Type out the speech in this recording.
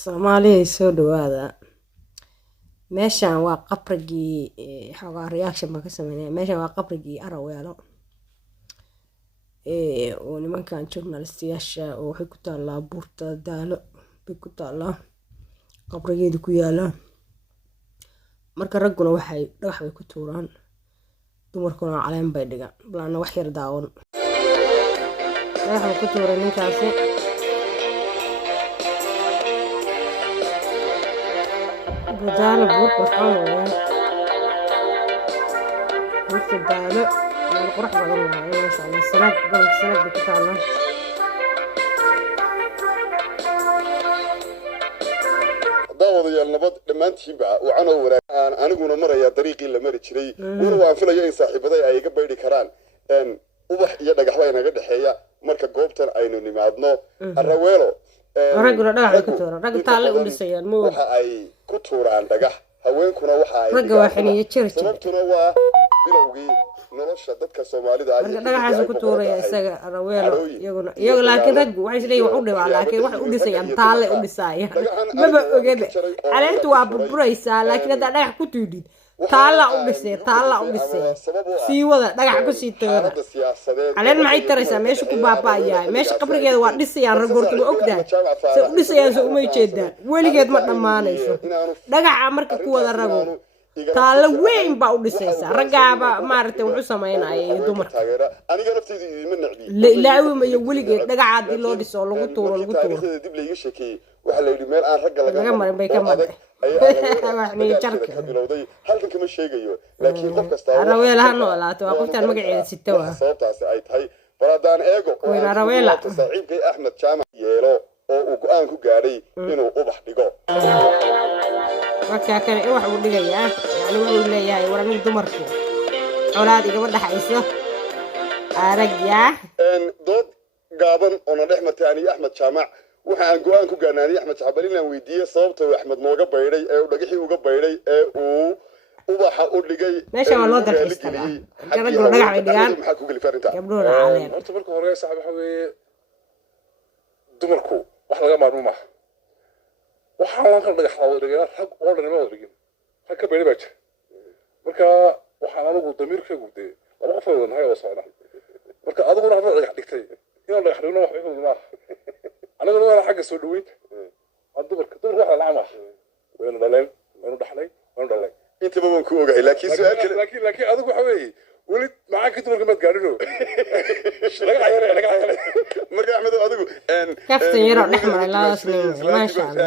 Soomaaliya soo dhawaada meeshan waa qabrigii xogaa reaction ma ka sameynaya meeshan waa qabrigii Araweelo oo nimankan journalistiyaasha oo waxay ku taalaa buurta daalo bay ku taalaa qabrigeedu ku yaala marka ragguna waxay dhagax bay ku tuuraan dumarkuna caleen bay dhigaan balana wax yar daawan dhagax ku tuuray ninkaasi بدال بوت بحاول بوت بدال القرح بدل ما شاء الله السنة قبل السنة بتتعلم داوديال nabad dhamaantiinba waxaan oo wanaagsan aniguna maraya dariiqii la mari jiray waan filayaa in saaxiibaday ay iga beeri karaan ubax iyo dhagax bay naga dhaxeeya marka goobtan aynu nimaadno Araweelo raguna dhagax ku tuuro rag taale u dhisayaan mo waxa ay ku tuuraan dhagax haweenkuna waxa ay rag waxaniye jirti sababtuna waa bilowgii nolosha dadka Soomaalida ay dhagaxaas ku tuuraya isaga Araweelo iyagu laakiin rag waxay isleeyihiin wax u dhibaa laakiin wax u dhisayaan taale u dhisayaan maba ogeed caleentu waa burburaysaa laakiin hada dhagax ku tuudid taala u dhisay sii wada dhagax ku sii toora caleen maxay taraysaa meesha ku baabaayaa meesha qabrigeeda waa dhisayaan ragortu ma ogdahay soo u dhisayaan soo uma jeedaan weligeed ma dhamaanayso dhagaxa marka ku wada rago taala weyn baa u dhisaysaa ragaaba maartay wuxuu sameeyay dumarka aniga naftaydu idin nacdi la ilaawi ma weligeed dhagaxa loo dhiso lagu tuuro dib la iga sheekay waxa la yiri meel aan ragga laga marin bay ka maray waxni jarka bilowday halkan kama sheegayo laakiin qof kasta Araweelo ha noolaato waa qoftaan magaceeda sita waa sababtaas ay tahay baradaan eego oo Araweelo saaxiibkay Axmed Jaamac yeelo oo uu go'aan ku gaaray inuu ubax dhigo marka kale wax uu dhigayaa yani wuxuu leeyahay waran dumarku awlaad iga dhaxayso aragya dood gaaban oo na dhexmartay ani Axmed Jaamac waxaan go'aan ku gaarnay Axmed Jaabal inaan weydiiyay sababta uu Axmed nooga bayray ee uu dhagaxii uga bayray ee uu ubaxa u dhigay meesha waa loo dalxiisay gabadhu dhagax bay dhigaan maxaa ku galifay arinta gabdhuhu caleen horta marka hore saxab waxa weeye dumarku wax laga maarmo ma waxaan la kan dhagax lagu dhigay rag oo dhan ma dhigin rag ka bayray baa jira marka waxaan anigu damiirkaygu de laba qof oo nahay oo socda marka adiguna hadda dhagax dhigtay inaan dhagax dhigno wax weyn ma أنا أقول لك حاجة سودويت الدبر واحد العامة وين دلين وين دحلي وين دلين أنت ما بنكون جاي لكن أدوك حوي ولد معاك تبغى ما تقارنه رجع عيالي مرجع أحمد أدوك كيف تيرى نحمر الله سنين ما شاء الله